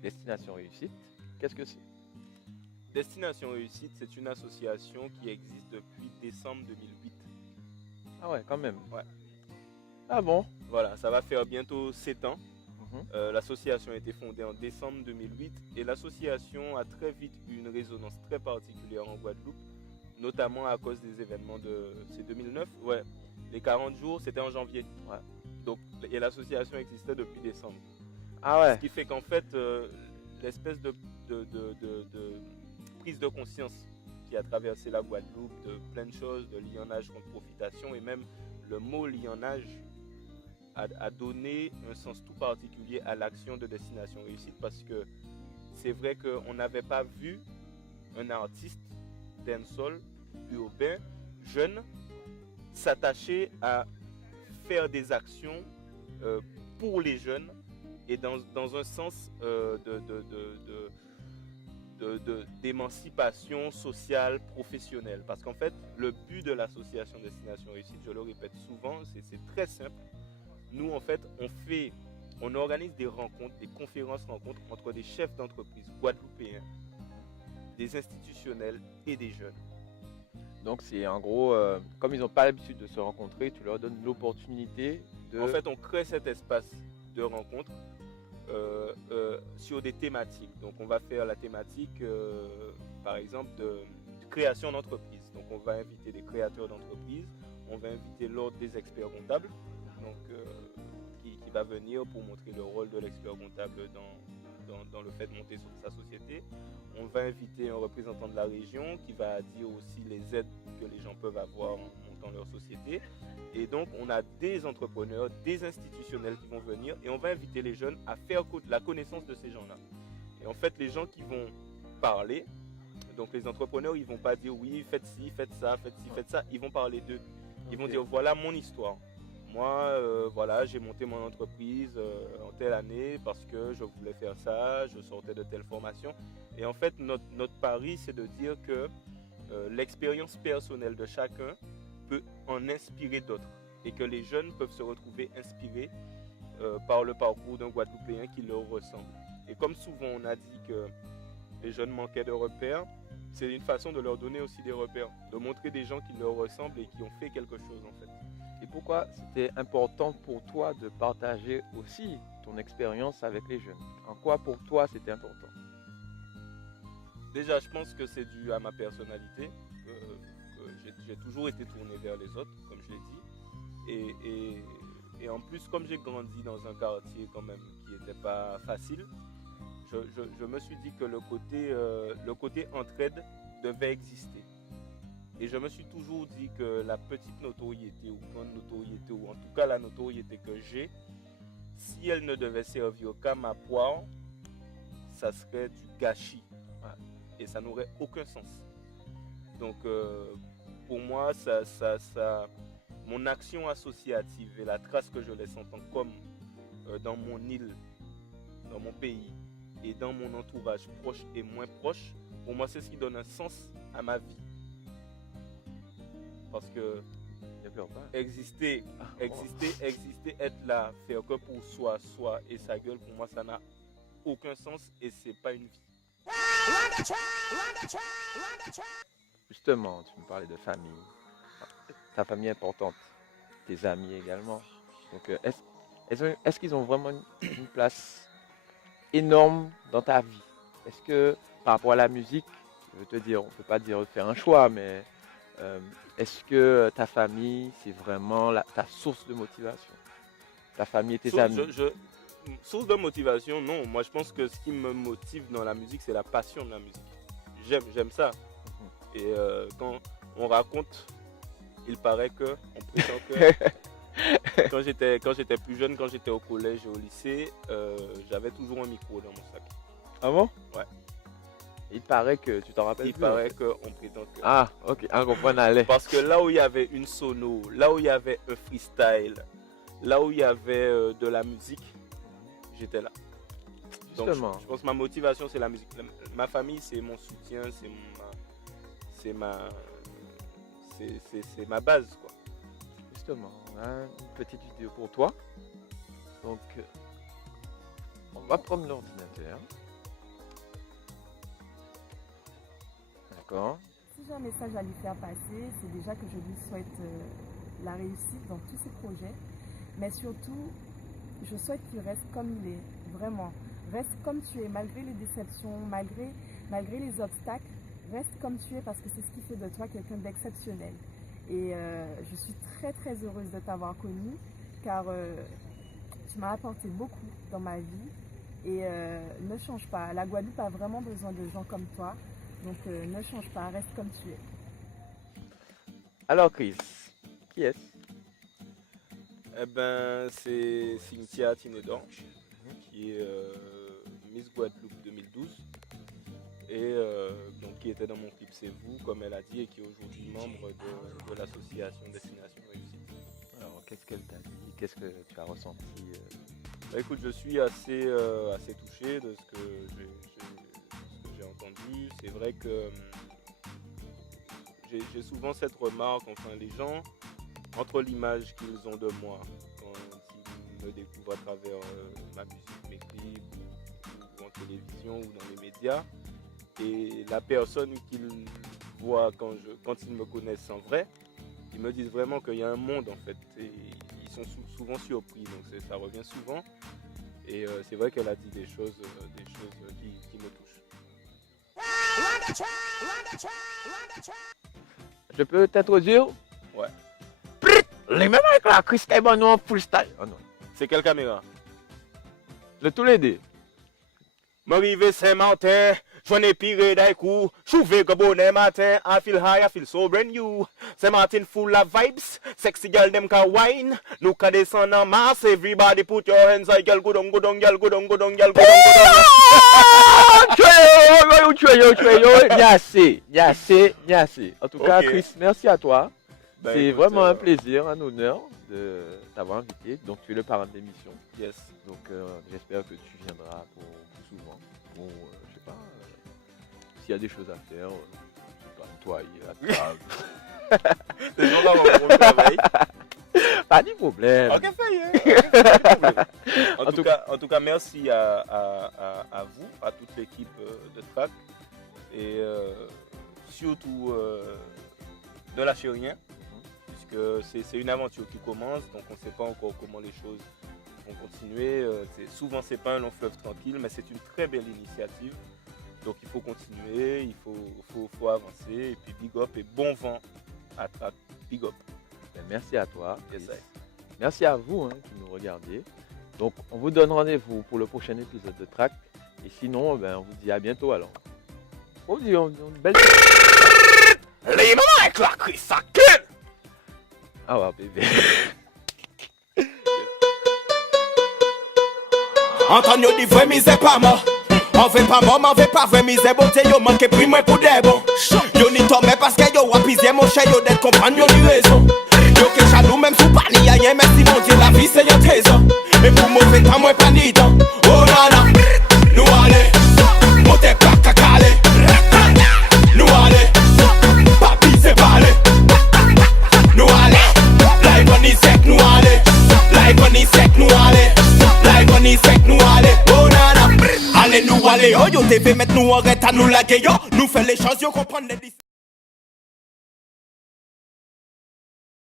Destination réussite, qu'est-ce que c'est? Destination Réussite, c'est une association qui existe depuis décembre 2008. Ah ouais, quand même. Ouais. Ah bon? Voilà, ça va faire bientôt 7 ans. Mhm. L'association a été fondée en décembre 2008 et l'association a très vite eu une résonance très particulière en Guadeloupe, notamment à cause des événements de... C'est 2009? Ouais. Les 40 jours, c'était en janvier. Ouais. Donc, et l'association existait depuis décembre. Ah Ce ouais. qui fait qu'en fait, l'espèce de prise de conscience qui a traversé la Guadeloupe de plein de choses, de lionnage contre profitation, et même le mot lionnage a donné un sens tout particulier à l'action de Destination Réussite, parce que c'est vrai qu'on n'avait pas vu un artiste dancehall urbain, jeune, s'attacher à faire des actions pour les jeunes et dans un sens d'émancipation sociale, professionnelle. Parce qu'en fait, le but de l'association Destination Réussite, je le répète souvent, c'est très simple. Nous, en fait, on organise des rencontres, des conférences rencontres entre des chefs d'entreprise guadeloupéens, des institutionnels et des jeunes. Donc c'est en gros, comme ils n'ont pas l'habitude de se rencontrer, tu leur donnes l'opportunité de... En fait, on crée cet espace de rencontre sur des thématiques. Donc on va faire la thématique, par exemple, de création d'entreprise. Donc on va inviter des créateurs d'entreprise, on va inviter l'ordre des experts comptables, donc, qui va venir pour montrer le rôle de l'expert comptable dans le fait de monter sur sa société. On va inviter un représentant de la région qui va dire aussi les aides que les gens peuvent avoir en montant leur société. Et donc, on a des entrepreneurs, des institutionnels qui vont venir et on va inviter les jeunes à faire la connaissance de ces gens-là. Et en fait, les gens qui vont parler, donc les entrepreneurs, ils ne vont pas dire oui, faites ci, faites ça, faites ci, faites ça. Ils vont parler d'eux. Ils vont dire voilà mon histoire. Moi, voilà, j'ai monté mon entreprise en telle année parce que je voulais faire ça, je sortais de telle formation. Et en fait, notre pari, c'est de dire que l'expérience personnelle de chacun peut en inspirer d'autres et que les jeunes peuvent se retrouver inspirés par le parcours d'un Guadeloupéen qui leur ressemble. Et comme souvent on a dit que les jeunes manquaient de repères, c'est une façon de leur donner aussi des repères, de montrer des gens qui leur ressemblent et qui ont fait quelque chose en fait. Et pourquoi c'était important pour toi de partager aussi ton expérience avec les jeunes? En quoi pour toi c'était important? Déjà, je pense que c'est dû à ma personnalité. J'ai toujours été tourné vers les autres, comme je l'ai dit. Et en plus, comme j'ai grandi dans un quartier quand même qui n'était pas facile, je me suis dit que le côté entraide devait exister. Et je me suis toujours dit que la petite notoriété ou grande notoriété, ou en tout cas la notoriété que j'ai, si elle ne devait servir qu'à ma poire, ça serait du gâchis. Et ça n'aurait aucun sens. Donc pour moi, mon action associative et la trace que je laisse en tant qu'homme dans mon île, dans mon pays et dans mon entourage proche et moins proche, pour moi c'est ce qui donne un sens à ma vie. Parce que exister, être là, faire que pour soi et sa gueule, pour moi ça n'a aucun sens et c'est pas une vie. Justement, tu me parlais de famille. Ta famille est importante, tes amis également. Donc, est-ce qu'ils ont vraiment une place énorme dans ta vie? Est-ce que par rapport à la musique, je veux te dire, on ne peut pas dire faire un choix, mais est-ce que ta famille, c'est vraiment ta source de motivation? Ta famille et tes amis? Source de motivation, non. Moi, je pense que ce qui me motive dans la musique, c'est la passion de la musique. J'aime ça. Et quand on raconte, il paraît que, on prétend que quand j'étais plus jeune, quand j'étais au collège et au lycée, j'avais toujours un micro dans mon sac. Ah bon? Ouais. Il paraît que tu t'en rappelles. Il paraît qu'on prétend que. Ah, ok, on comprend aller. Parce que là où il y avait une sono, là où il y avait un freestyle, là où il y avait de la musique, j'étais là. Donc, je pense que ma motivation, c'est la musique. Ma famille, c'est mon soutien, c'est ma base, quoi. Justement, on a une petite vidéo pour toi. Donc, on va prendre l'ordinateur. D'accord. Si j'ai un message à lui faire passer, c'est déjà que je lui souhaite la réussite dans tous ses projets. Mais surtout, je souhaite qu'il reste comme il est, vraiment. Reste comme tu es, malgré les déceptions, malgré les obstacles. Reste comme tu es parce que c'est ce qui fait de toi quelqu'un d'exceptionnel. Et je suis très très heureuse de t'avoir connu car tu m'as apporté beaucoup dans ma vie. Et ne change pas, la Guadeloupe a vraiment besoin de gens comme toi. Donc ne change pas, reste comme tu es. Alors Chris, qui est-ce? Eh ben, c'est Cynthia Tinedor, qui est Miss Guadeloupe 2012 et donc qui était dans mon clip C'est vous, comme elle a dit, et qui est aujourd'hui membre de l'association Destination Réussite. Alors qu'est-ce qu'elle t'a dit? Qu'est-ce que tu as ressenti? Bah, écoute, je suis assez touché de ce que j'ai entendu. C'est vrai que j'ai souvent cette remarque, enfin les gens, entre l'image qu'ils ont de moi quand ils me découvrent à travers ma musique, mes clips, ou en télévision ou dans les médias, et la personne qu'ils voient quand ils me connaissent en vrai, ils me disent vraiment qu'il y a un monde en fait, et ils sont souvent surpris, donc ça revient souvent, et c'est vrai qu'elle a dit des choses qui me touchent. Je peux t'introduire? Ouais. Les mêmes avec la Chris Caibano en full style. Oh non. C'est quelle caméra? Le tous les deux. M'arrive Saint-Martin, j'en ai piré d'un coup. J'ouvre que bonnet matin, I feel high, I feel so brand new. Saint-Martin full of vibes, sexy girl them can wine. Nous can descend en masse, everybody put your hands up, girl go down, girl go down, go down. Niassé. En tout cas, Ok. Chris, merci à toi. Ben, C'est écoute, vraiment un plaisir, un honneur de t'avoir invité. Donc, tu es le parrain de l'émission. Yes. Donc, j'espère que tu viendras pour plus souvent. Bon, je sais pas, s'il y a des choses à faire, je sais pas, nettoyer la table. C'est vraiment mon travail. Pas de problème. Ok, fait, en tout cas, merci à vous, à toute l'équipe de Track. Et surtout, ne lâchez rien, puisque c'est une aventure qui commence, donc on ne sait pas encore comment les choses vont continuer. Souvent, c'est pas un long fleuve tranquille, mais c'est une très belle initiative. Donc il faut continuer, il faut avancer, et puis big up et bon vent à Track. Big up. Ben, merci à toi. Yes, Chris. I. Merci à vous qui nous regardiez. Donc, on vous donne rendez-vous pour le prochain épisode de Track. Et sinon, ben, on vous dit à bientôt alors. On vous dit une belle... Les mamans avec la Chris, ça kill! Ah ouais, bébé. Antonio dit vrai misère pas mort. On fait pas mort, on fait pas vrai misère. Bon, yo manque prix moi pour des bons. Yo ni tombé parce que yo wapisie mon cher, yo d'être compagnon du raison. Yo que jaloux même sous pas ni rien, mais si mon Dieu la vie c'est un trésor. Et pour mauvais temps, moi pas ni temps. Oh nana, nous allez, montez pas cacalé. Nous allez, papi c'est balé. Nous allez, like on is sec, nous allez. Like on is sec, nous allez. Like on is sec, nous allez. Oh nana, allez nous allez. Oh yo t'es fait mettre nous en rête à nous laguer yo. Nous fait les choses yo comprendre les